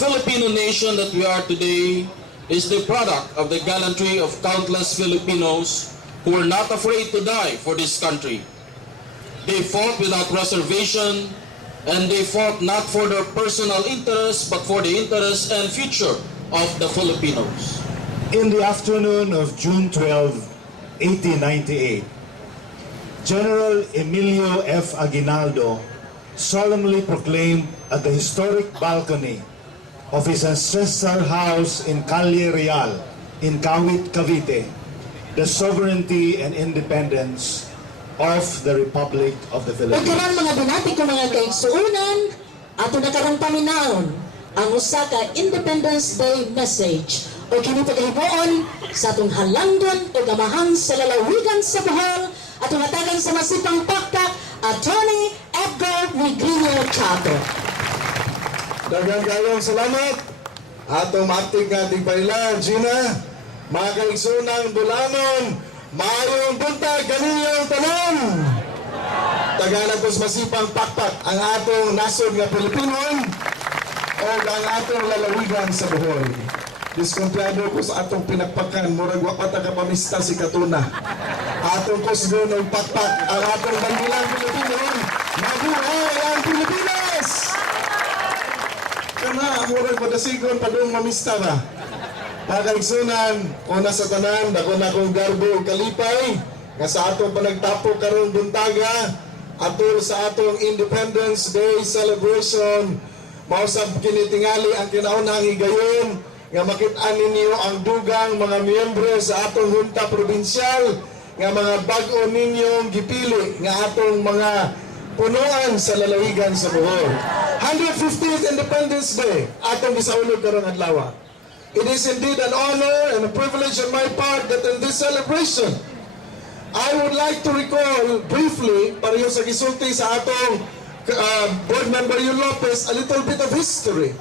Filipino nation that we are today is the product of the gallantry of countless Filipinos who were not afraid to die for this country. They fought without reservation, and they fought not for their personal interests but for the interests and future of the Filipinos. In the afternoon of June 12, 1898, General Emilio F. Aguinaldo solemnly proclaimed at the historic balcony of his ancestral house in Calle Real in Kawit, Cavite, the sovereignty and independence of the Republic of the Philippines. Pagkarang mga binati ko mga kaigsuunan, ato na karang paminaon ang usa ka Independence Day message o kini paghimuon sa atong halangdon o gamahan sa lalawigan sa Bohol at hatagan sa masipang pakpak Attorney Edgar Negrillo Chato. Daghang kayong salamat. Atong matig nga tigpailan, Gina. Mga kaigsunang Bulanon, maayong buntag kaninyong tanan. Tagalan po masipang pakpak ang atong nasod nga Pilipinon o ang atong lalawigan sa Bohol. Diskumplado ko sa atong pinakpakan, murag wapata ka pamista si Katuna. Atong kusgo ng pakpak ang atong bandilang Pilipinon. Mabuhay ang Pilipinas! Kana, murag madasigon pa doon mamista ba? Pagkaigsunan, una sa tanan, dako na kong garbo kalipay, nga sa atong panagtapo karong buntaga, atol sa atong Independence Day celebration, mausap kinitingali ang kinaunang higayon, nga makit-an ninyo ang dugang mga miyembro sa atong Junta Provincial, nga mga bag-o ninyong gipili, nga atong mga punuan sa lalawigan sa Bohol. 150th Independence Day, atong gisaulog karong adlaw. It is indeed an honor and a privilege on my part that in this celebration, I would like to recall briefly, pareho sa gisulti sa atong board member Yul Lopez, a little bit of history.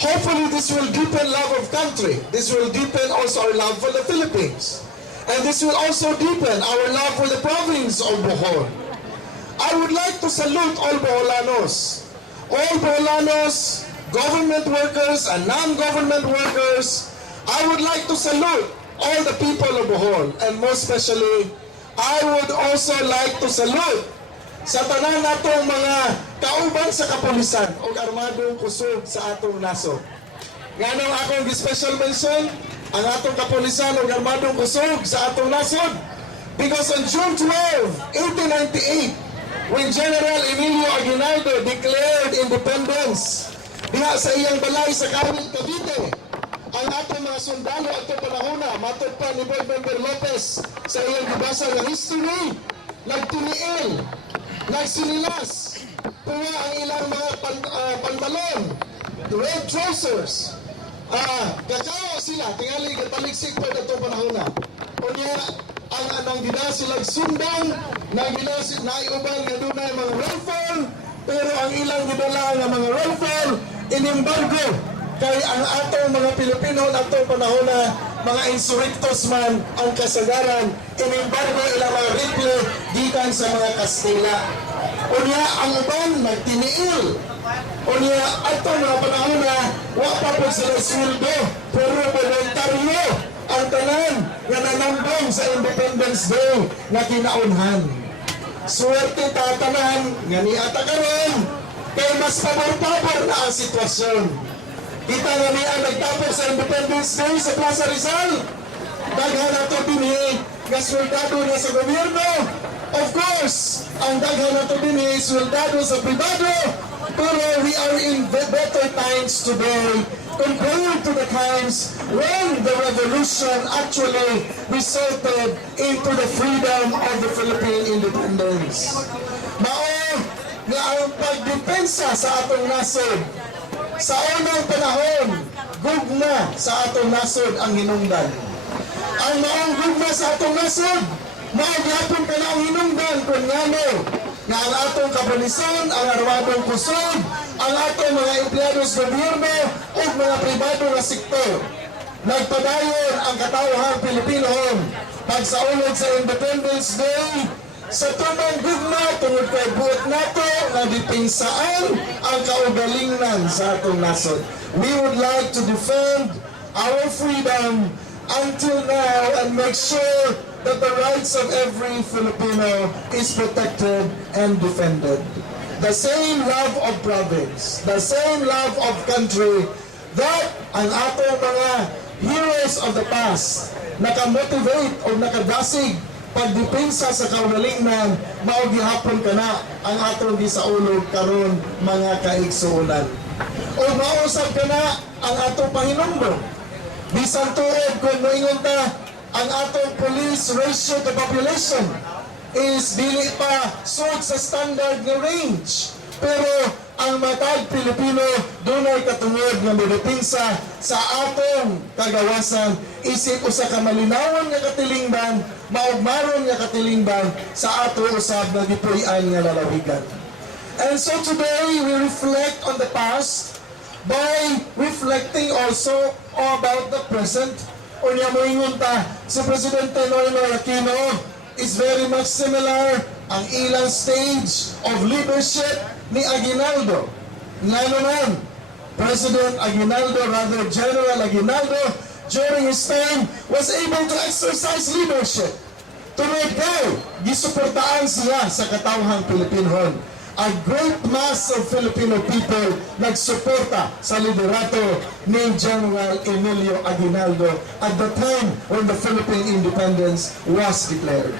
Hopefully this will deepen love of country. This will deepen also our love for the Philippines. And this will also deepen our love for the province of Bohol. I would like to salute all Boholanos. All Boholanos, government workers and non-government workers. I would like to salute all the people of Bohol. And most especially, I would also like to salute sa tanan natong mga kauban sa kapulisan o armadong kusog sa atong nasod. Nga nang akong special mention, ang atong kapulisan o armadong kusog sa atong nasod. Because on June 12, 1898, when General Emilio Aguinaldo declared independence, diha sa iyang balay sa Kawit, Cavite, ang atong mga sundalo at panahona, matod pa ni Board Member Lopez sa iyang gibasa ng history, nagtiniil, nagsinilas, puwa ang ilang mga pantalon, red trousers, kakao sila, tingali kataliksik pa na itong panahona. O niya, ang anang gina silang sundang, naiuban nga doon na mga rifle, pero ang ilang gidala nga mga rifle, inimbargo, kay ang atong mga Pilipino na itong panahon na mga insurrectos man ang kasagaran, inimbargo ilang mga rifle gikan sa mga Kastila. Unya ang uban magtiniil. Unya atong mga panahon na wapa po sila sweldo, pero voluntaryo ang tanan nga nanambong sa Independence Day na kinaunhan. Swerte tatanan nga niata karon kay mas pabor-pabor na ang sitwasyon. Kita nga niya nagtapos sa Independence Day sa Plaza Rizal. Daghan nato dinhi nga soldado na sa gobyerno. Of course, ang daghan nato dinhi soldado sa pribado. Pero we are in better times today compared to the times when the revolution actually resulted into the freedom of the Philippine independence. Mao nga ang pagdepensa sa atong nasod sa unang panahon, gugma sa atong nasod ang hinungdan. Ang maong gugma sa atong nasod, maagyapon ka na ang hinungdan kung ngano nga ang atong kapulisan, ang armadong kusog, ang atong mga empleyado sa gobyerno o mga pribado na sektor. Nagpadayon ang katawhang Pilipino pagsaulog sa Independence Day sa tumang gugma tungod kay buot nato nga dipinsaan ang kaugalingon sa atong nasod. We would like to defend our freedom until now and make sure that the rights of every Filipino is protected and defended. The same love of province, the same love of country that ang atong mga heroes of the past nakamotivate o nakadasig pagdepensa sa kaugalingon, mao gihapon kana ang atong gisaulog karon mga kaigsuonan. O mausab kana ang atong pahinumdom. Bisan tuod kung moingon ta ang atong police ratio to population is dili pa sud sa standard nga range. Pero ang matag Pilipino dunay katungod nga midepensa sa atong kagawasan isip usa ka malinawon nga katilingban, maugmaron nga katilingban sa ato usab nga gipuy-an nga lalawigan. And so today we reflect on the past by reflecting also about the present. Unya moingon ta si Presidente Noynoy Aquino is very much similar ang ilang stage of leadership ni Aguinaldo. Nga naman, President Aguinaldo, rather General Aguinaldo, during his time was able to exercise leadership. Tunod kay, gisuportaan siya sa katawhang Pilipinhon. A great mass of Filipino people nagsuporta sa liderato ni General Emilio Aguinaldo at the time when the Philippine independence was declared.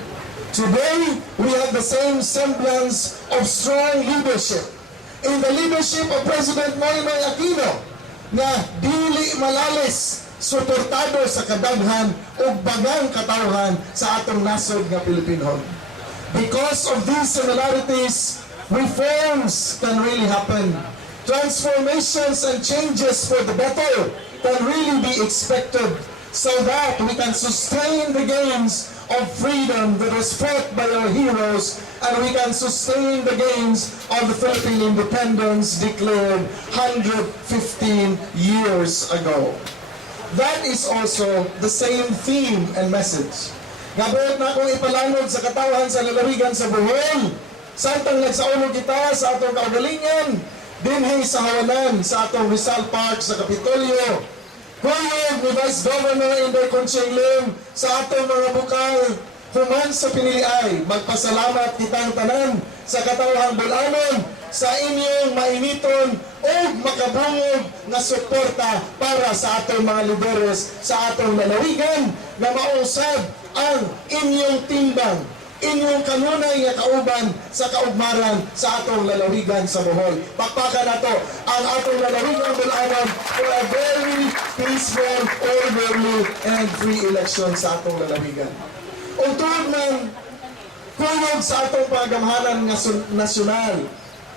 Today, we have the same semblance of strong leadership in the leadership of President Noynoy Aquino na dili malalis suportado sa kadaghan o bagang katawhan sa atong nasod nga Pilipinhon. Because of these similarities, reforms can really happen. Transformations and changes for the better can really be expected so that we can sustain the gains of freedom that was fought by our heroes, and we can sustain the gains of the Philippine independence declared 115 years ago. That is also the same theme and message. Ngabuot na akong ipalanog sa katawhan sa lalawigan sa Bohol. Samtang nagsaulog kita sa atong kaugalingon, dinhi sa hawanan sa atong Rizal Park sa Kapitolyo. Kuyog ni Vice Governor Inday Concheng Lim sa atong mga bukal, human sa piniliay, magpasalamat kitang tanan sa katawhang bulanon sa inyong mainiton o makabungog na suporta para sa atong mga lideres sa atong lalawigan na mausab ang inyong timbang, inyong kanunay nga kauban sa kaugmaran sa atong lalawigan sa Bohol. Pakpakan nato ang atong lalawigan bulanon for a very peaceful, orderly, and free election sa atong lalawigan. Ug tuod man kuyog sa atong pagamhanan nga nasyonal,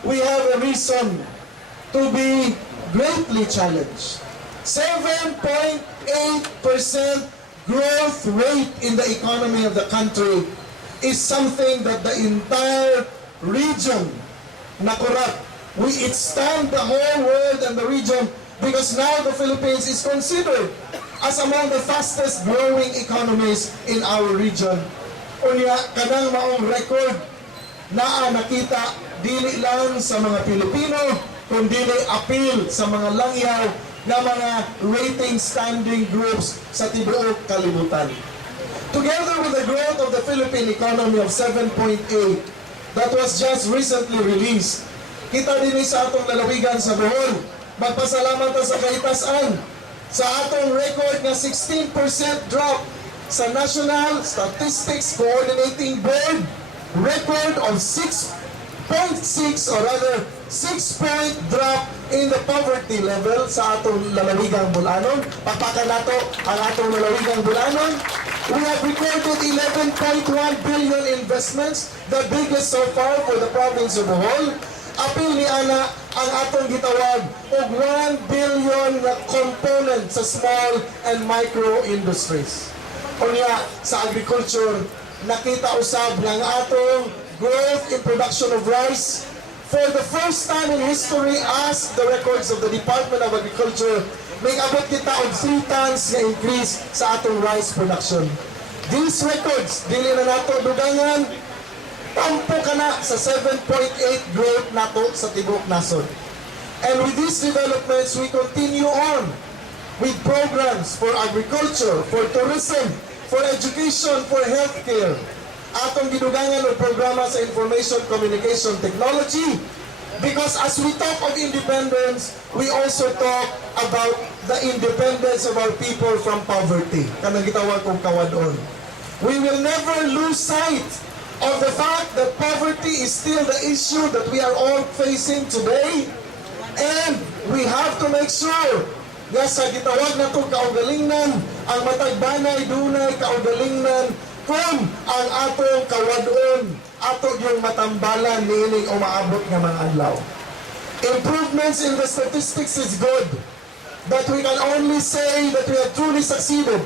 we have a reason to be greatly challenged. 7.8% growth rate in the economy of the country is something that the entire region na corrupt. It stand the whole world and the region because now the Philippines is considered as among the fastest growing economies in our region. Unya, kanang maong record na nakita dili lang sa mga Pilipino, kundi appeal sa mga langyaw na mga rating standing groups sa tibuok kalibutan. Together with the growth of the Philippine economy of 7.8 that was just recently released, kita din sa atong lalawigan sa Bohol, magpasalamat sa kahitasan sa atong record na 16% drop sa National Statistics Coordinating Board record of 6.6 or rather 6-point drop in the poverty level sa atong lalawigang Bulanon. Papakan nato ang atong lalawigang Bulanon. We have recorded 11.1 billion investments, the biggest so far for the province of Bohol. Apil ni ana ang atong gitawag og 1 billion na component sa small and micro industries. Unya sa agriculture, nakita usab ng atong growth in production of rice. For the first time in history, as the records of the Department of Agriculture, may abot kita og 3 tons na increase sa atong rice production. These records, dili na nato dugangan, tampo ka na sa 7.8 growth nato sa tibok nasod. And with these developments, we continue on with programs for agriculture, for tourism, for education, for healthcare. Atong gidugangan og programa sa information communication technology. Because as we talk of independence, we also talk about the independence of our people from poverty. Kanang gitawag kong kawadon. We will never lose sight of the fact that poverty is still the issue that we are all facing today. And we have to make sure nga sa gitawag na itong kaugalingnan, ang matagbanay dunay kaugalingnan kung ang atong kawadon, ato yung matambalan niining umaabot nga mga adlaw. Improvements in the statistics is good, but we can only say that we have truly succeeded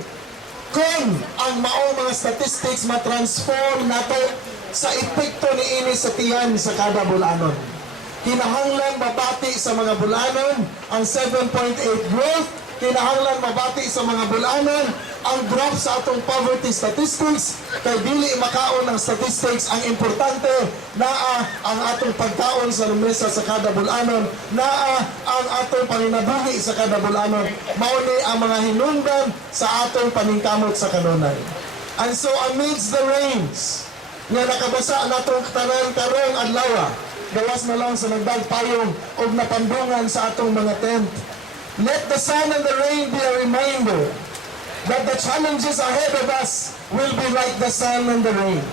kung ang mao mga statistics matransform nato sa epekto niini sa tiyan sa kada bulanon. Kinahanglan mabati sa mga bulanon ang 7.8 growth, kinahanglan mabati sa mga bulanon ang drop sa atong poverty statistics, kay dili makaon ng statistics, ang importante naa ang atong pagkaon sa lumesa sa kada bulanon, naa ang atong paninabuhi sa kada bulanon, mauni ang mga hinungdan sa atong paningkamot sa kanunay. And so amidst the rains nga nakabasa natong tanan karong adlaw, gawas na lang sa nagdagpayong o napandungan sa atong mga tent. Let the sun and the rain be a reminder that the challenges ahead of us will be like the sun and the rain.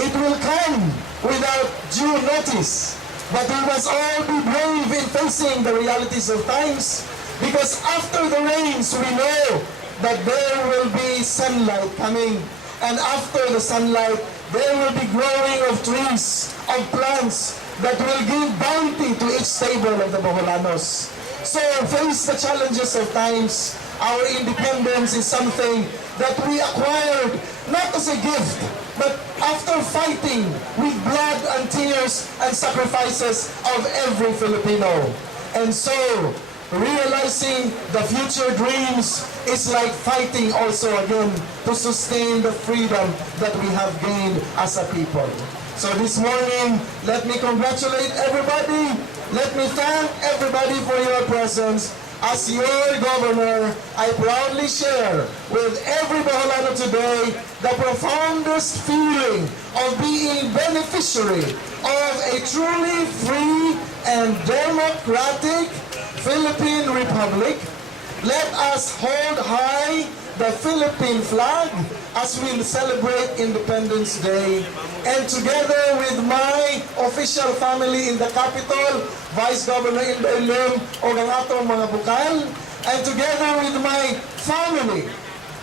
It will come without due notice, but we must all be brave in facing the realities of times, because after the rains we know that there will be sunlight coming, and after the sunlight there will be growing of trees, of plants that will give bounty to each table of the Boholanos. So face the challenges of times. Our independence is something that we acquired not as a gift, but after fighting with blood and tears and sacrifices of every Filipino. And so, realizing the future dreams is like fighting also again to sustain the freedom that we have gained as a people. So this morning, let me congratulate everybody. Let me thank everybody for your presence. As your governor, I proudly share with every Boholano today the profoundest feeling of being beneficiary of a truly free and democratic Philippine Republic. Let us hold high the Philippine flag as we celebrate Independence Day. And together with my official family in the capital, Vice Governor Inday Lim o ang atong mga bukal, and together with my family,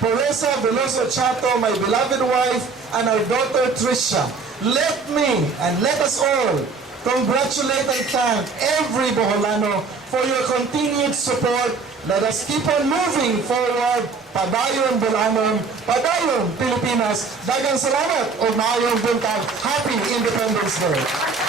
Teresa Veloso Chato, my beloved wife, and our daughter Trisha, let me and let us all congratulate and thank every Boholano for your continued support. Let us keep on moving forward. Padayon Bulanon, padayon Pilipinas. Daghang salamat o maayong buntag. Happy Independence Day.